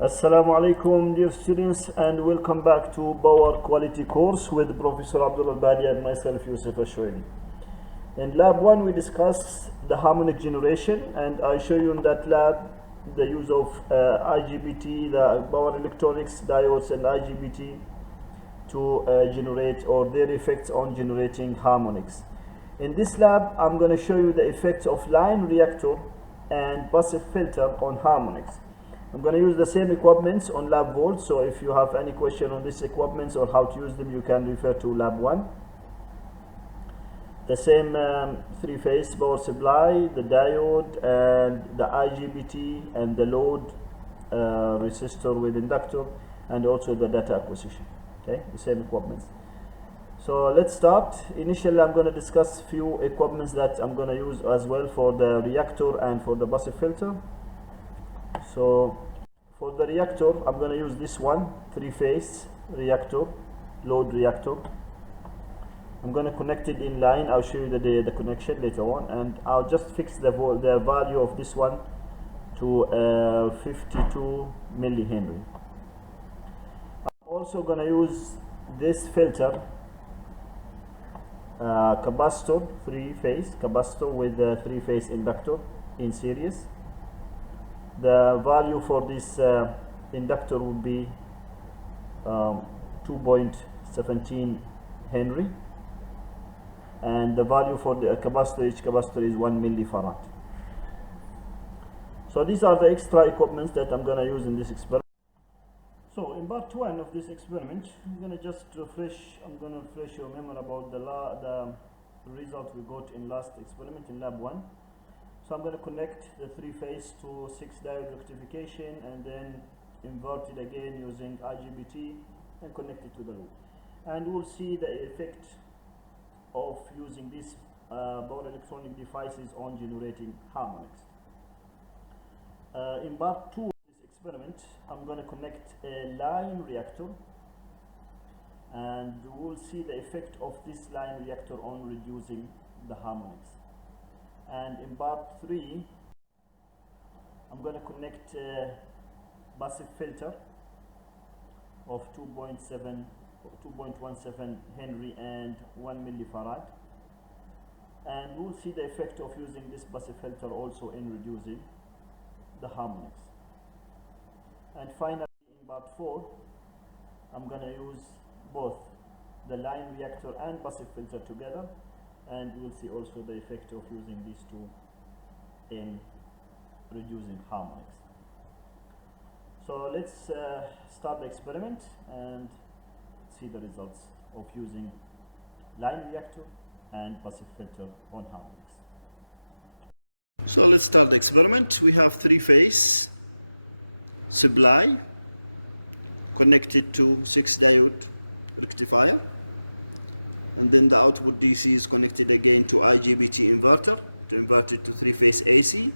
Assalamu alaikum dear students, and welcome back to Power Quality course with Prof.Abdullah AlBadi and myself Yousuf Alshaili. In lab 1 we discuss the harmonic generation, and I show you in that lab the use of IGBT, the power electronics, diodes and IGBT to generate, or their effects on generating harmonics. In this lab I'm going to show you the effects of line reactor and passive filter on harmonics. I'm going to use the same equipments on lab volt, so if you have any question on these equipments or how to use them, you can refer to lab 1. The same three-phase power supply, the diode and the IGBT and the load resistor with inductor, and also the data acquisition. Okay, the same equipments. So let's start. Initially I'm going to discuss few equipments that I'm going to use as well for the reactor and for the passive filter. So for the reactor I'm going to use this one, three-phase reactor, load reactor. I'm going to connect it in line. I'll show you the connection later on, and I'll just fix the value of this one to 52 millihenry. I'm also going to use this filter, capacitor, three-phase capacitor with a three-phase inductor in series. The value for this inductor would be 2.17 Henry, and the value for the capacitor, each capacitor is 1 millifarad. So these are the extra equipments that I'm going to use in this experiment. So in part 1 of this experiment, I'm going to just refresh your memory about the result we got in last experiment in lab 1. So I'm going to connect the three-phase to 6-diode rectification and then invert it again using IGBT and connect it to the load. And we'll see the effect of using these power electronic devices on generating harmonics. In part 2 of this experiment, I'm going to connect a line reactor, and we'll see the effect of this line reactor on reducing the harmonics. And in part 3, I'm going to connect a passive filter of 2.17 Henry and 1 millifarad, and we'll see the effect of using this passive filter also in reducing the harmonics. And finally, in part 4, I'm going to use both the line reactor and passive filter together, and we'll see also the effect of using these two in reducing harmonics. So let's start the experiment and see the results of using line reactor and passive filter on harmonics. So let's start the experiment. We have three-phase supply connected to 6-diode rectifier, and then the output DC is connected again to IGBT inverter to invert it to three-phase AC,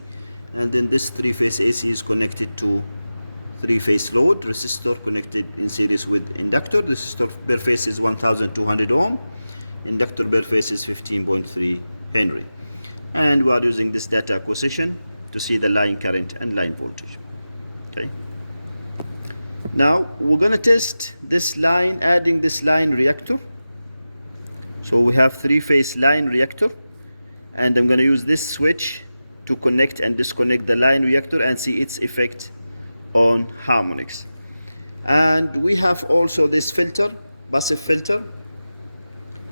and then this three-phase AC is connected to three-phase load resistor connected in series with inductor. The resistor per phase is 1200 ohm, inductor per phase is 15.3 Henry, and we are using this data acquisition to see the line current and line voltage. Okay, now we're going to test this line, adding this line reactor. So we have three-phase line reactor, and I'm going to use this switch to connect and disconnect the line reactor and see its effect on harmonics. And we have also this filter, passive filter,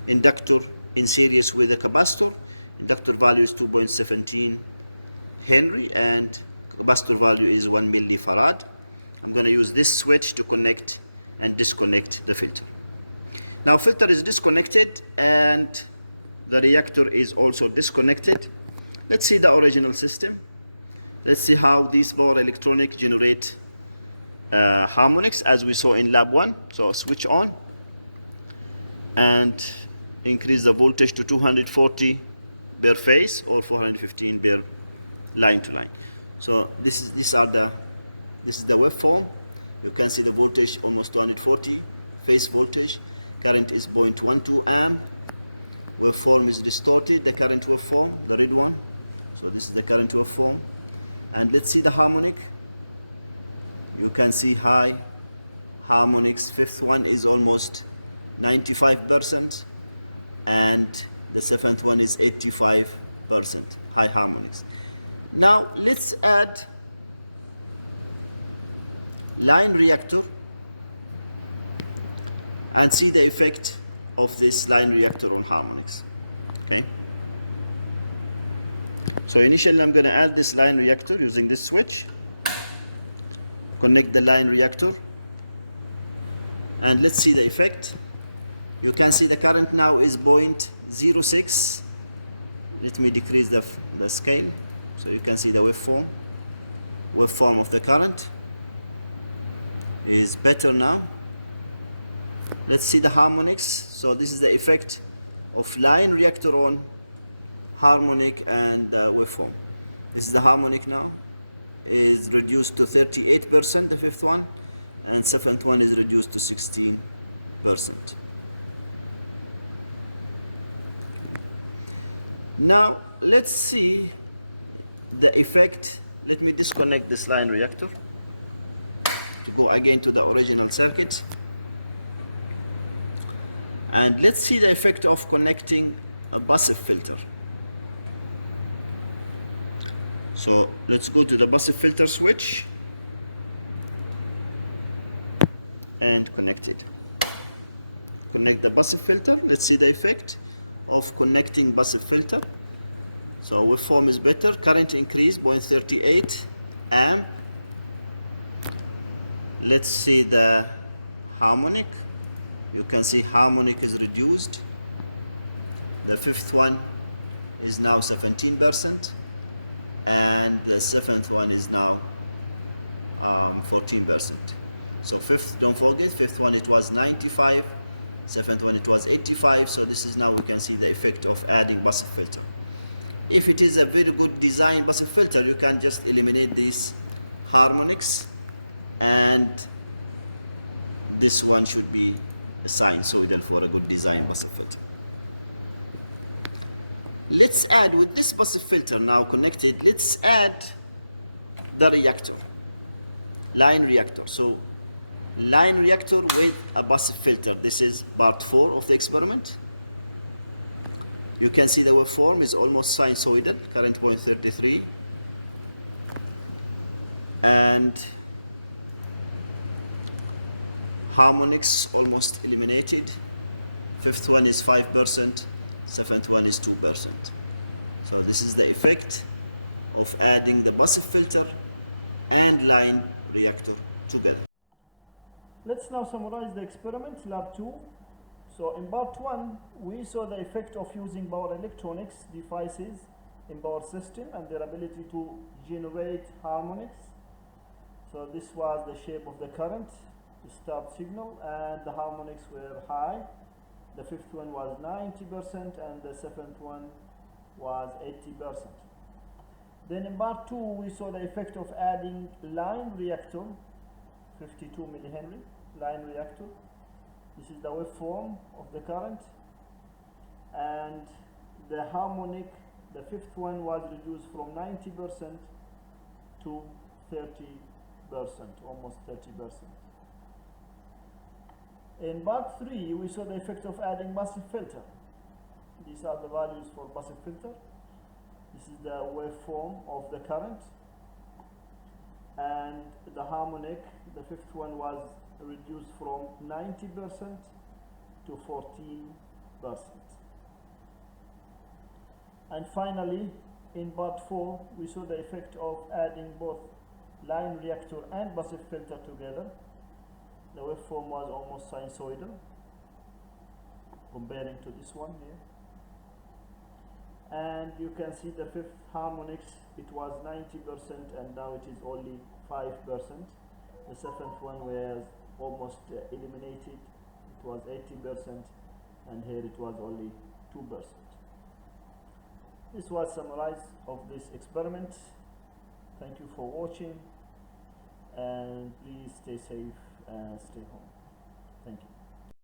inductor in series with a capacitor. Inductor value is 2.17 Henry and capacitor value is 1 millifarad. I'm going to use this switch to connect and disconnect the filter. Now filter is disconnected and the reactor is also disconnected. Let's see the original system. Let's see how these power electronic generate harmonics as we saw in lab 1. So switch on and increase the voltage to 240 per phase or 415 per line to line. So this is the waveform. You can see the voltage almost 240 phase voltage. Current is 0.12 amp. Waveform is distorted, the current waveform, the red one. So this is the current waveform. And let's see the harmonic. You can see high harmonics. Fifth one is almost 95%, and the seventh one is 85% high harmonics. Now let's add line reactor and see the effect of this line reactor on harmonics. Okay, so initially I'm going to add this line reactor using this switch. Connect the line reactor and let's see the effect. You can see the current now is 0.06. Let me decrease the scale so you can see the waveform of the current is better now. Let's see the harmonics. So this is the effect of line reactor on harmonic and waveform. This is the harmonic now, is reduced to 38%, the fifth one, and seventh one is reduced to 16%. Now let's see the effect. Let me disconnect this line reactor to go again to the original circuit, and let's see the effect of connecting a passive filter. So let's go to the passive filter switch and connect it. Connect the passive filter. Let's see the effect of connecting passive filter. So waveform is better. Current increase 0.38 amp. Let's see the harmonic. You can see harmonic is reduced. The fifth one is now 17%, and the seventh one is now 14%. So fifth, don't forget, fifth one it was 95, seventh one it was 85. So this is now we can see the effect of adding passive filter. If it is a very good design passive filter, you can just eliminate these harmonics, and this one should be a sinusoidal for a good design passive filter. Let's add, with this passive filter now connected, let's add the reactor, line reactor. So line reactor with a passive filter. This is part 4 of the experiment. You can see the waveform is almost sinusoidal, current 0.33, and harmonics almost eliminated. Fifth one is 5%, seventh one is 2%. So this is the effect of adding the passive filter and line reactor together. Let's now summarize the experiment, Lab 2. So in part 1, we saw the effect of using power electronics devices in power system and their ability to generate harmonics. So this was the shape of the current, the start signal, and the harmonics were high. The fifth one was 90% and the seventh one was 80%. Then in part 2, we saw the effect of adding line reactor, 52 millihenry line reactor. This is the waveform of the current, and the harmonic, the fifth one was reduced from 90% to 30%, almost 30%. In part 3, we saw the effect of adding passive filter. These are the values for passive filter. This is the waveform of the current, and the harmonic, the fifth one was reduced from 90% to 14%. And finally, in part 4, we saw the effect of adding both line reactor and passive filter together. The waveform was almost sinusoidal comparing to this one here. And you can see the fifth harmonics, it was 90% and now it is only 5%. The seventh one was almost eliminated, it was 80%, and here it was only 2%. This was summarized of this experiment. Thank you for watching, and please stay safe and stay home. Thank you.